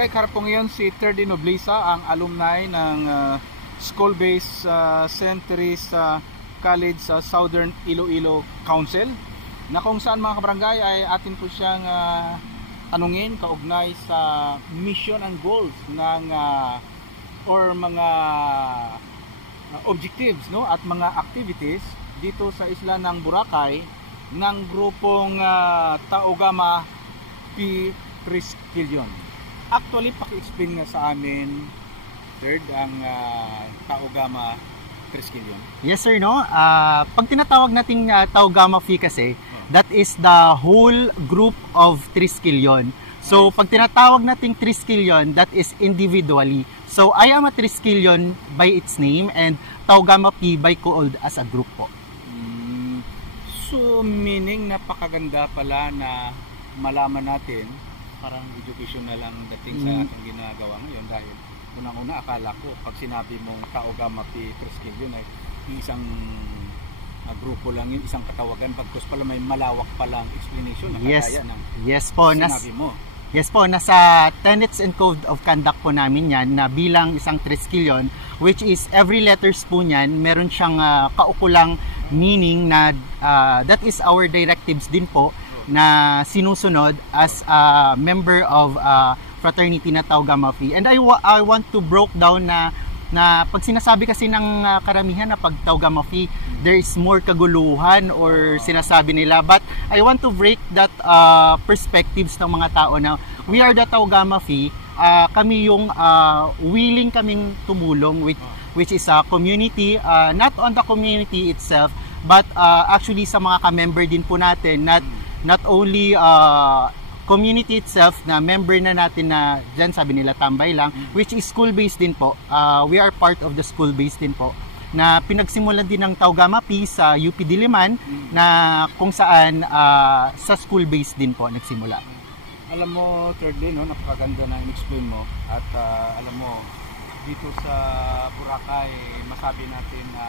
barangay Karapong ngayon si Terdy Nobleza, ang alumni ng school-based St. Teresa College sa Southern Iloilo Council, na kung saan mga kabarangay ay atin po siyang tanungin kaugnay sa mission and goals ng or mga objectives, no, at mga activities dito sa isla ng Boracay ng grupong Taogama P. Triskelion. Actually, paki-explain nga sa amin, Third, ang Taogama Triskelion. Yes sir, no? Pag tinatawag nating Taogama Phi kasi, that is the whole group of Triskelion. So, pag tinatawag nating Triskelion, that is individually. So, I am a Triskelion by its name and Taogama Phi by called as a group po. So, meaning napakaganda pala na malaman natin, parang educational lang dating sa ating ginagawa ngayon, dahil unang-una akala ko pag sinabi mong Taogama Phi Triskelion ay isang grupo lang yun, isang katawagan, pagkos pala may malawak palang explanation na kagaya ng sinabi mo. Yes po, nasa Tenets and Code of Conduct po namin yan na bilang isang Triskelion, which is every letters po niyan, meron siyang kaukulang meaning na that is our directives din po na sinusunod as a member of fraternity na Taogama Phi. And I want to break down na pag sinasabi kasi ng karamihan na pag Taogama Phi, there is more kaguluhan or sinasabi nila. But I want to break that perspectives ng mga tao na we are the Taogama Phi. Kami yung willing kaming tumulong, which is a community, not on the community itself, but actually sa mga ka-member din po natin, not only community itself na member na natin na dyan sabi nila tambay lang, which is school-based din po. We are part of the school-based din po na pinagsimulan din ng Taogama Phi sa UP Diliman na kung saan sa school-based din po nagsimula. Alam mo, Thirdly, no, napakaganda na in-explain mo, at alam mo, dito sa Boracay, masabi natin na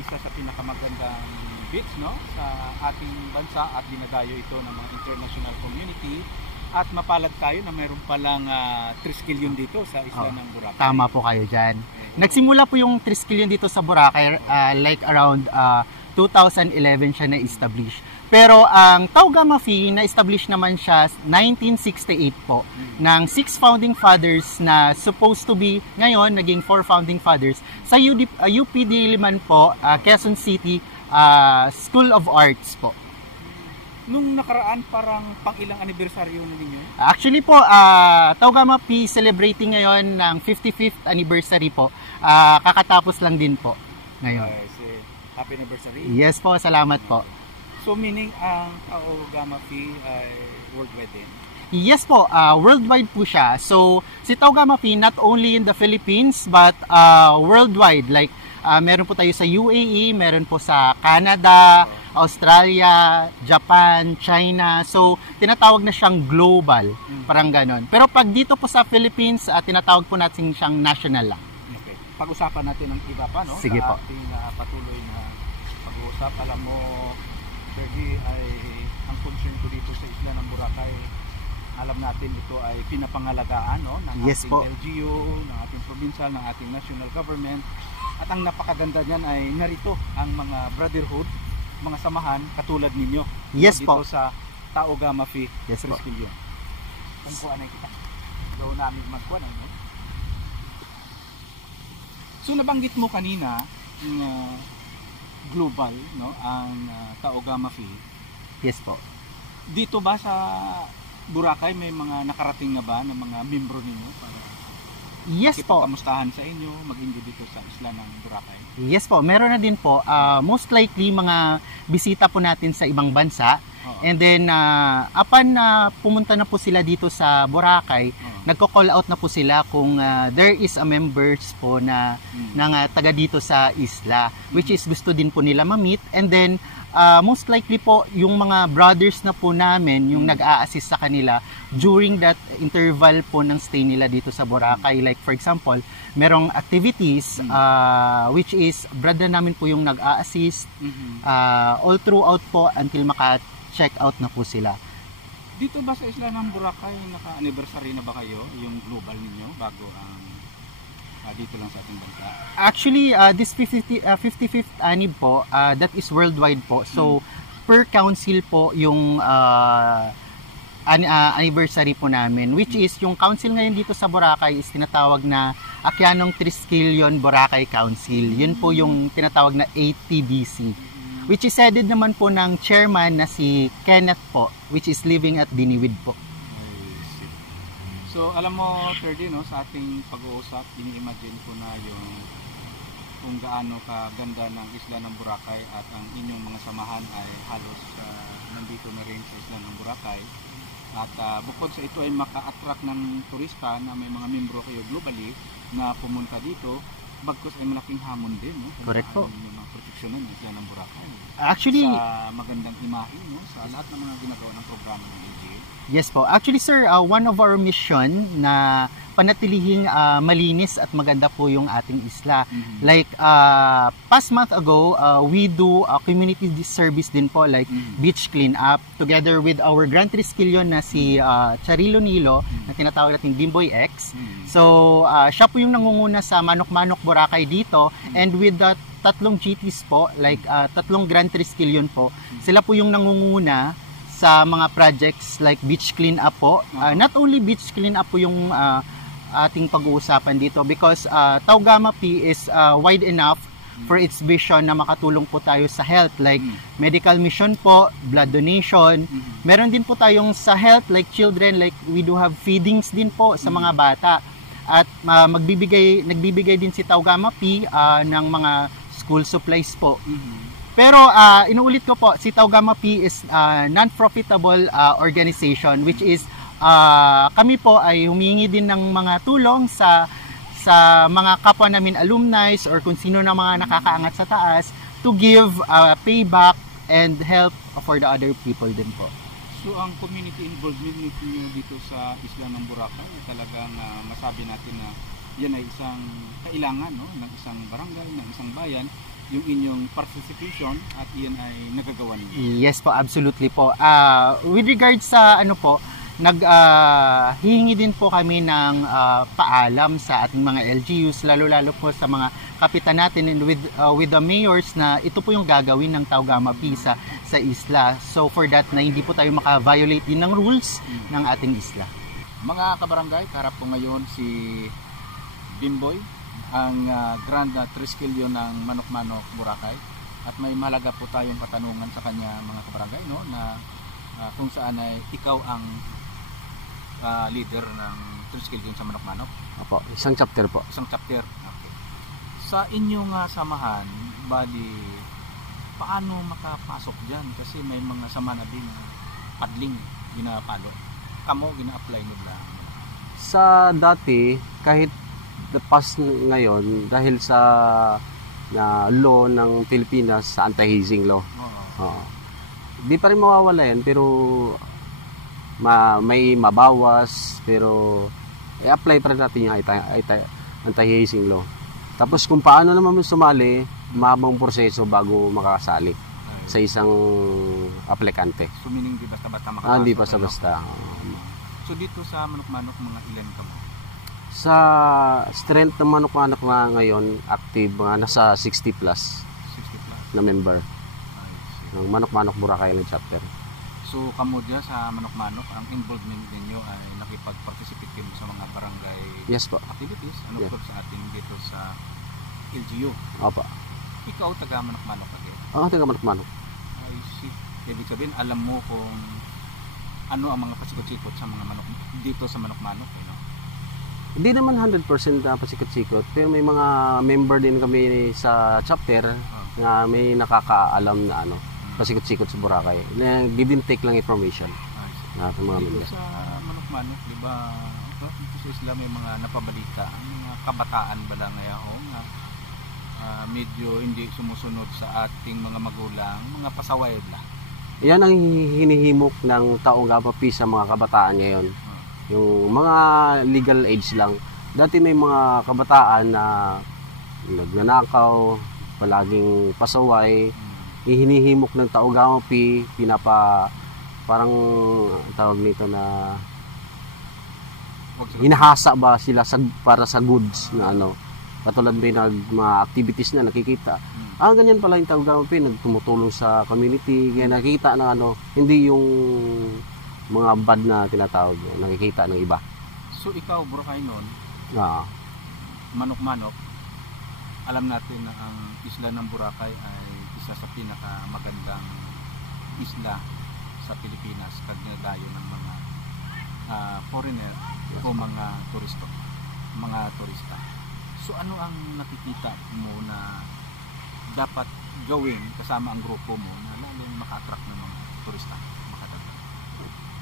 isa sa pinakamagandang beach, no, sa ating bansa, at dinadayo ito ng mga international community, at mapalad tayo na mayroon palang Triskelion dito sa isla ng Boracay. Tama po kayo dyan. Nagsimula po yung Triskelion dito sa Boracay like around 2011 siya na-establish. Pero ang Taogama Phi na-establish naman siya 1968 po ng 6 founding fathers na supposed to be ngayon naging 4 founding fathers sa UP Diliman po, Quezon City School of Arts po. Nung nakaraan, parang pang-ilang anibersaryo na ninyo? Actually po, Taogama Phi celebrating ngayon ng 55th anniversary po. Kakatapos lang din po ngayon. Happy anniversary? Yes po, salamat po. So meaning ang Taogama Phi ay worldwide din? Yes po, worldwide po siya. So si Taogama Phi not only in the Philippines but worldwide. Like meron po tayo sa UAE, meron po sa Canada, Australia, Japan, China. So tinatawag na siyang global, parang ganon. Pero pag dito po sa Philippines, tinatawag po natin siyang national lang. Okay. Pag-usapan natin ang iba pa, no? Sige sa po. ating patuloy na pag-uusap. Alam mo, Fergie, ay ang concern ko dito sa isla ng Boracay, alam natin ito ay pinapangalagaan, no, ng yes ating po. LGU, ng ating provincial, ng ating national government. At ang napakaganda niyan ay narito ang mga brotherhood, mga samahan katulad ninyo. Yes dito po. sa Taogama Phi po. Triskelion. Kung kuha na kita, gawin namin magkuha na, no? So nabanggit mo kanina global, no, ang Taogama Phi. Yes po. Dito ba sa Boracay may mga nakarating na ba ng mga membro ninyo para yes po, kamustahan sa inyo, mag-enjoy dito sa isla ng Boracay? Yes po, meron na din po. Most likely mga bisita po natin sa ibang bansa. And then upon pumunta na po sila dito sa Boracay, nagko-call out na po sila kung there is a members po na ng taga dito sa isla, which is gusto din po nila ma-meet. And then most likely po yung mga brothers na po namin yung nag-a-assist sa kanila during that interval po ng stay nila dito sa Boracay. Like for example, merong activities which is brother namin po yung nag-a-assist all throughout po until maka-check out na po sila. Dito ba sa isla ng Boracay, naka-anniversary na ba kayo, yung global ninyo, bago ang dito lang sa ating bansa? Actually, this 55th anib po, that is worldwide po. So, per council po yung anniversary po namin, which is yung council ngayon dito sa Boracay is tinatawag na Akyanong Triskelion Boracay Council. Yun po yung tinatawag na ATBC, which is headed naman po ng chairman na si Kenneth po, which is living at Diniwid po. So alam mo, Ferdy, no, sa ating pag-uusap, ini-imagine ko na yung kung gaano kaganda ng isla ng Boracay at ang inyong mga samahan ay halos nandito na rin sa isla ng Boracay. At bukod sa ito ay maka-attract ng turista na may mga membro kayo globally na pumunta dito, bagkus ay malaking hamon din, no? Correct po. Yung mga proteksyonan ng isla ng Boracay. Actually, sa magandang imahe, no? Sa lahat ng mga ginagawa ng programa ng LGU. yes po. Actually sir, one of our mission na panatilihing malinis at maganda po yung ating isla. Like past month ago, we do community service din po, like beach cleanup together with our Grand Triskelion na si Charilo Nilo na tinatawag natin Bimboy X. So siya po yung nangunguna sa Manok-Manok Boracay dito, and with the tatlong GTs po, like tatlong Grand Triskelion po, sila po yung nangunguna sa mga projects like beach cleanup po. Not only beach cleanup po yung ating pag-uusapan dito, because Taugama P is wide enough for its vision na makatulong po tayo sa health, like medical mission po, blood donation. Meron din po tayong sa health, like children, like we do have feedings din po sa mga bata. At nagbibigay din si Taugama P ng mga school supplies po. Pero inuulit ko po, si Taugama P is non-profitable organization, which is kami po ay humingi din ng mga tulong sa mga kapwa namin alumni or kung sino na mga nakakaangat sa taas to give payback and help for the other people din po. So ang community involvement niyo dito sa isla ng Boracay, talagang masabi natin na yan ay isang kailangan, no, ng isang barangay, ng isang bayan, yung inyong participation, at iyan ay nagagawa ninyo. Yes po, absolutely po. With regards sa ano po, hihingi din po kami ng paalam sa ating mga LGUs, lalo-lalo po sa mga kapitan natin, and with the mayors na ito po yung gagawin ng Taugama P sa isla. So for that na hindi po tayo maka-violate din ng rules ng ating isla. Mga kabarangay, kaharap po ngayon si Bimboy, ang Grand Triskelion ng Manok-Manok Boracay, at may malaga po tayong katanungan sa kanya, mga kabarangay, no, na kung saan ay ikaw ang leader ng Triskelion sa Manok-Manok. Opo, isang chapter po. Isang chapter. Okay. Sa inyong samahan, bali, paano makapasok dyan? Kasi may mga sama na din padling ginapalo. Kamo, gina-apply nila. Sa dati, kahit the past ngayon, dahil sa law ng Pilipinas sa anti-hazing law, di pa rin mawawala yan, pero may mabawas, pero i-apply pa rin natin yung anti-hazing law. Tapos kung paano naman sumali, mahabang proseso bago makakasali sa isang aplikante. So meaning di basta-basta makapasok? Hindi basta-basta. So dito sa Manok-Manok, mga ilan ka mo? Sa strength ng Manok-Manok na ngayon, active, nasa 60 plus 60 plus na member ng Manok-Manok Boracay Island chapter. So kamo dyan sa Manok-Manok, ang involvement ninyo ay nakipag-participate kayo sa mga barangay Yes po. activities, Yes. sa ating dito sa LGU. Opo. Ikaw taga Manok-Manok ka din? Oo, taga Manok-Manok. I see. Ibig sabihin, alam mo kung ano ang mga pasikot-sikot sa mga manok dito sa Manok-Manok, no? Hindi naman 100% pasikot-sikot, pero may mga member din kami sa chapter na may nakakaalam na pasikot-sikot sa Boracay. Na give and take lang information. I see. Mga Dito member. sa Manok-Manok, di ba, dito sa isla may mga napabalita, mga kabataan ba lang ngayon, medyo hindi sumusunod sa ating mga magulang, mga pasaway ba? Yan ang hinihimok ng Taugama P sa mga kabataan ngayon. Yung mga legal age lang. Dati may mga kabataan na nagnanakaw, palaging pasaway. Hinihimok ng Taugama P, parang tawag nito na Wag sila. hinahasa ba sila para sa goods na ano, katulad ba yung mga activities na nakikita. Ganyan pala yung Taugama P, nagtumutulong sa community, kaya nakikita na ano, hindi yung mga bad na tinatawag, nakikita ng iba. So ikaw, Boracay noon, Ah, manok-manok, alam natin na ang isla ng Boracay ay isa sa pinakamagandang isla sa Pilipinas, kagnagayo ng mga foreigner o mga turista. So ano ang nakikita mo na dapat gawin kasama ang grupo mo na lalong maka-attract ng mga turista?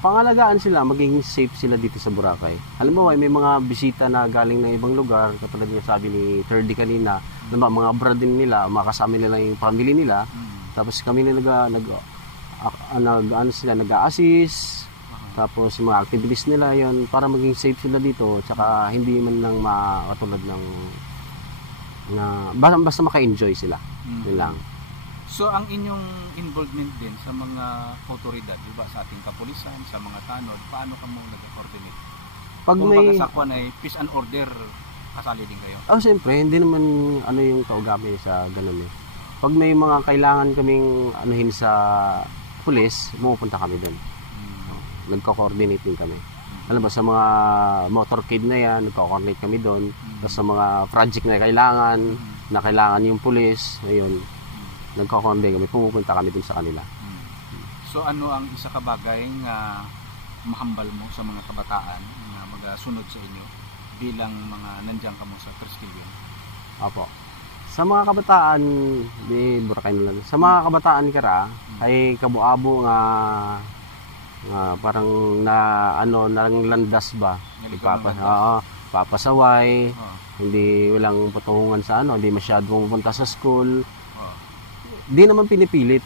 pangalagaan sila, maging safe sila dito sa Boracay. Halimbawa, may mga bisita na galing ng ibang lugar, katulad ng sabi ni Thirdy kanina, mga abroad din nila, makasama nila yung family nila, tapos kami na nag-a-assist, tapos yung mga activities nila yon para maging safe sila dito, tsaka hindi man lang makatulad ng basta maka-enjoy sila. Yun lang. So ang inyong involvement din sa mga otoridad, di ba, sa ating kapulisan, sa mga tanod, paano ka mo nag-coordinate? Pag Kung may baga sa kwan ay peace and order, kasali din kayo? siyempre, hindi naman ano yung Taugama sa ganun eh. Pag may mga kailangan kaming anuhin sa pulis, pumupunta kami doon. Nagko-coordinate din kami. Alam ba, sa mga motorcade na yan, nagko-coordinate kami doon. Tapos sa mga project na kailangan yung pulis, ayun, nagko-coordinate kami, pumupunta kami doon sa kanila. So ano ang isa ka bagay nga mahambal mo sa mga kabataan na magasunod sa inyo bilang mga nandiyan ka mo sa Triskelion? Apo. Sa mga kabataan, di Boracay na lang. Sa mga kabataan kara, ay kabuabo nga parang nang landas ba? Papasaway, hindi walang patungan sa hindi masyadong pupunta sa school. Di naman pinipilit.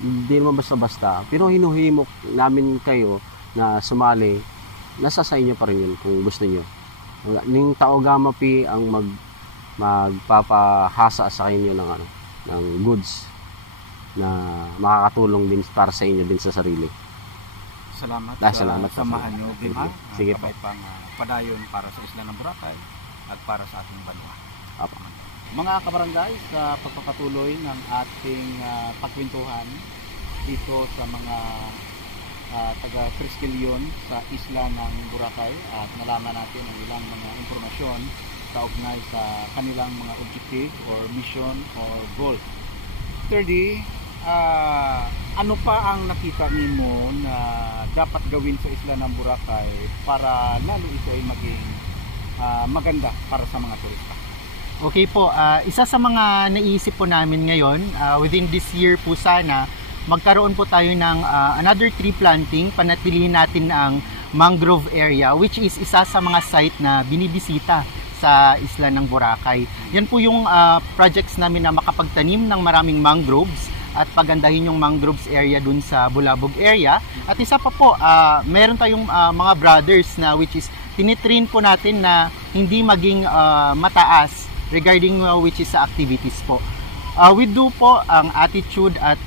Hindi naman basta-basta. Pero hinuhimok namin kayo na sumali. Nasa sa inyo pa rin yun kung gusto nyo. Yung Taugama P ang magpapahasa sa inyo ng goods na makakatulong din para sa inyo din sa sarili. Salamat Salamat sa samahan nyo din ha. Sige po. Pang padayon para sa isla ng Boracay at para sa ating banwa. Apo. Mga kabarangay, sa pagpapatuloy ng ating pagkwentuhan dito sa mga taga Triskelion sa isla ng Boracay, at nalaman natin ang ilang mga impormasyon kaugnay sa kanilang mga objective or mission or goal. Thirdy, ano pa ang nakita nimo na dapat gawin sa isla ng Boracay para lalo ito ay maging maganda para sa mga turista? Okay po, isa sa mga naisip po namin ngayon, within this year po sana, magkaroon po tayo ng another tree planting, panatilihin natin ang mangrove area, which is isa sa mga site na binibisita sa isla ng Boracay. Yan po yung projects namin na makapagtanim ng maraming mangroves at pagandahin yung mangroves area dun sa Bulabog area. At isa pa po, meron tayong mga brothers na which is tinitrain po natin na hindi maging mataas regarding which is sa activities po. We do po ang attitude at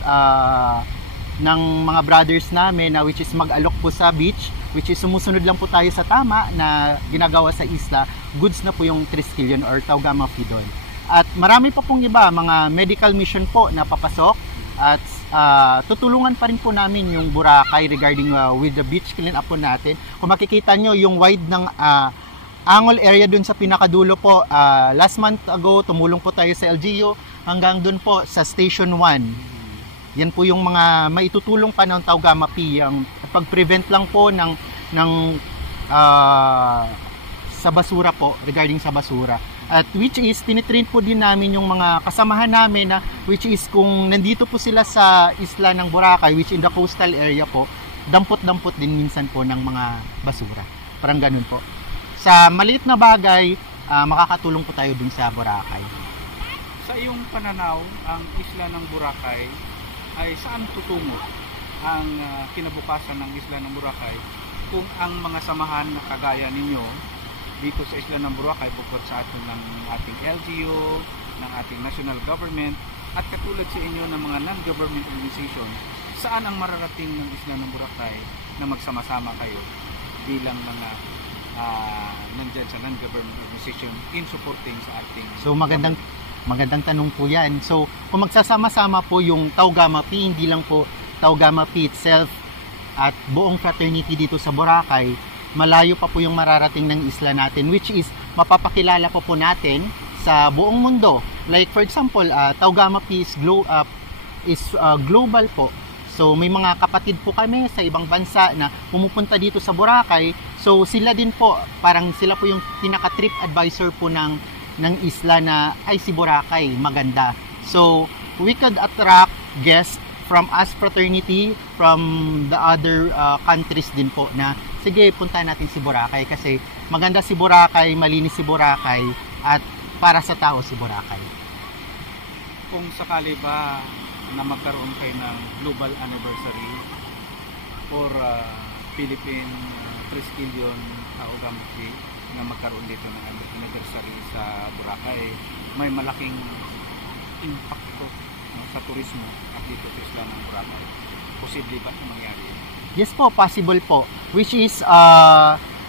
ng mga brothers namin na which is mag-alok po sa beach, which is sumusunod lang po tayo sa tama na ginagawa sa isla. Goods na po yung Triskelion or Taugama P doon. At marami pa pong iba, mga medical mission po na papasok, at tutulungan pa rin po namin yung Boracay regarding with the beach clean up po natin. Kung makikita nyo yung wide ng Angol area dun sa pinakadulo po, last month ago tumulong po tayo sa LGU hanggang dun po sa Station 1. Yan po yung mga maitutulong pa ng Taugama P, ang pag-prevent lang po ng sa basura po, regarding sa basura. At which is tinitrain po din namin yung mga kasamahan namin na which is kung nandito po sila sa isla ng Boracay, which in the coastal area po, dampot-dampot din minsan po ng mga basura. Parang ganun po. Sa maliit na bagay, makakatulong po tayo dun sa Boracay. Sa iyong pananaw, ang isla ng Boracay ay saan tutungo ang kinabukasan ng isla ng Boracay kung ang mga samahan na kagaya ninyo dito sa isla ng Boracay, bukod sa atin ng ating LGU, ng ating national government, at katulad sa inyo ng mga non-government organization, saan ang mararating ng isla ng Boracay na magsama-sama kayo bilang mga nandyan sa non-government organization in supporting sa ating So magandang tanong po 'yan. So kung magsasama-sama po yung Tau Gamma Pi, hindi lang po Tau Gamma Pi itself at buong fraternity dito sa Boracay, malayo pa po yung mararating ng isla natin, which is mapapakilala po natin sa buong mundo. Like for example, Tau Gamma Pi is global po. So may mga kapatid po kami sa ibang bansa na pumupunta dito sa Boracay. So sila din po, parang sila po yung pinaka-trip advisor po ng isla na ay si Boracay, maganda. So we could attract guests from us fraternity, from the other countries din po na sige, punta natin si Boracay kasi maganda si Boracay, malinis si Boracay at para sa tao si Boracay. Kung sakali ba na magkaroon kayo ng global anniversary for Philippine Triskelion Tau Gamma Pi na magkaroon dito ng anniversary sa Boracay, may malaking impacto sa turismo at dito sa isla ng Boracay. Posible ba na mangyari? Yes po, possible po. Which is,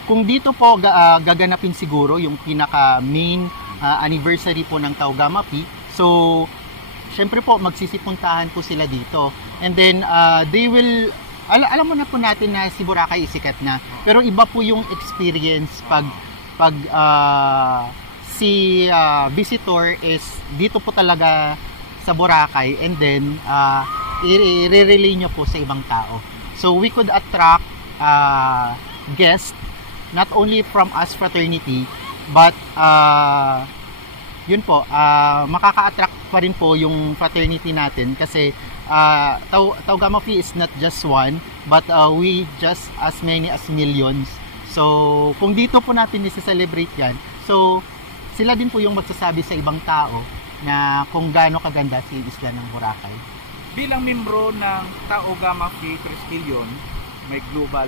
kung dito po gaganapin siguro yung pinaka main anniversary po ng Tau Gamma Pi, so syempre po magsisipuntahan po sila dito. And then they will alam mo na po natin na si Boracay isikat na. Pero iba po yung experience pag si visitor is dito po talaga sa Boracay, and then i-relay nyo po sa ibang tao. So we could attract guests not only from us fraternity, but yun po, makaka-attract pa rin po yung fraternity natin kasi Tau Gamma Pi is not just one, but we just as many as millions. So kung dito po natin i-celebrate yan, so sila din po yung magsasabi sa ibang tao na kung gaano kaganda si isla ng Boracay. Bilang membro ng Tau Gamma Pi Triskelion, may global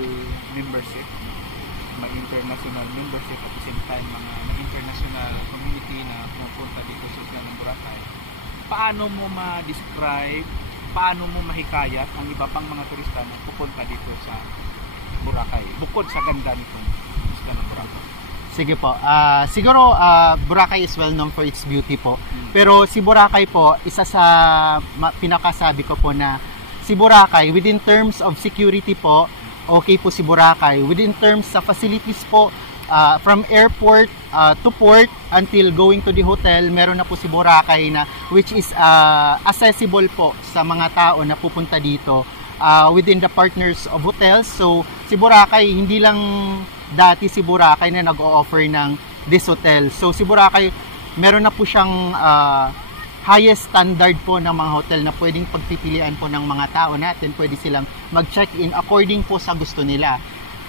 membership, may international membership, at the same time mga international community na pumunta dito sa isla ng Boracay. Paano mo ma-describe, paano mo mahikayat ang iba pang mga turista na pupunta dito sa Boracay, bukod sa ganda nitong isla ng Boracay? Sige po. Siguro Boracay is well known for its beauty po. Pero si Boracay po, isa sa pinakasabi ko po na si Boracay, within terms of security po, okay po si Boracay. Within terms sa facilities po, from airport to port until going to the hotel, meron na po si Boracay na which is accessible po sa mga tao na pupunta dito within the partners of hotels. So si Boracay, hindi lang dati si Boracay na nag-o-offer ng this hotel. So si Boracay, meron na po siyang highest standard po ng mga hotel na pwedeng pagpipilian po ng mga tao natin. Pwede silang mag-check-in according po sa gusto nila.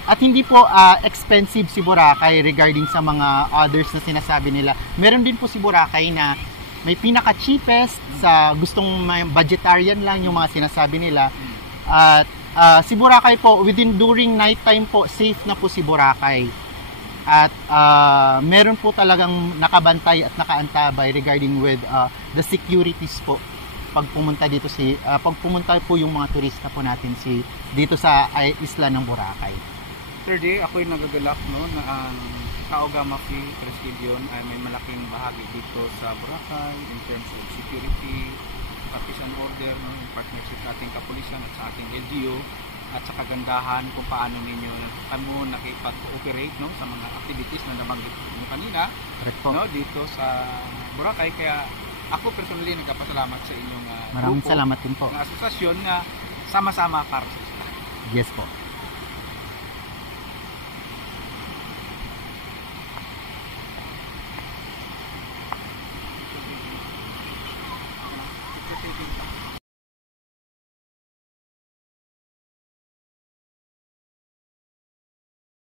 At hindi po expensive si Boracay regarding sa mga others na sinasabi nila. Meron din po si Boracay na may pinaka-cheapest sa gustong may budgetarian lang yung mga sinasabi nila. At si Boracay po, during nighttime po, safe na po si Boracay. At meron po talagang nakabantay at nakaantabay regarding with the securities po pag pumunta po yung mga turista po natin dito sa isla ng Boracay. Third day, ako'y nagagalak na ang Tau Gamma Pi Triskelion ay may malaking bahagi dito sa Boracay in terms of security, practice and order, in partnership sa ating kapulisan at sa ating LGU, at sa kagandahan kung paano kamo nakipag-cooperate sa mga activities na nabanggit nyo kanina dito sa Boracay. Kaya ako personally nagpapasalamat sa inyong maraming grupo, salamat din po. ng asosasyon na sama-sama para sa isla. Yes po.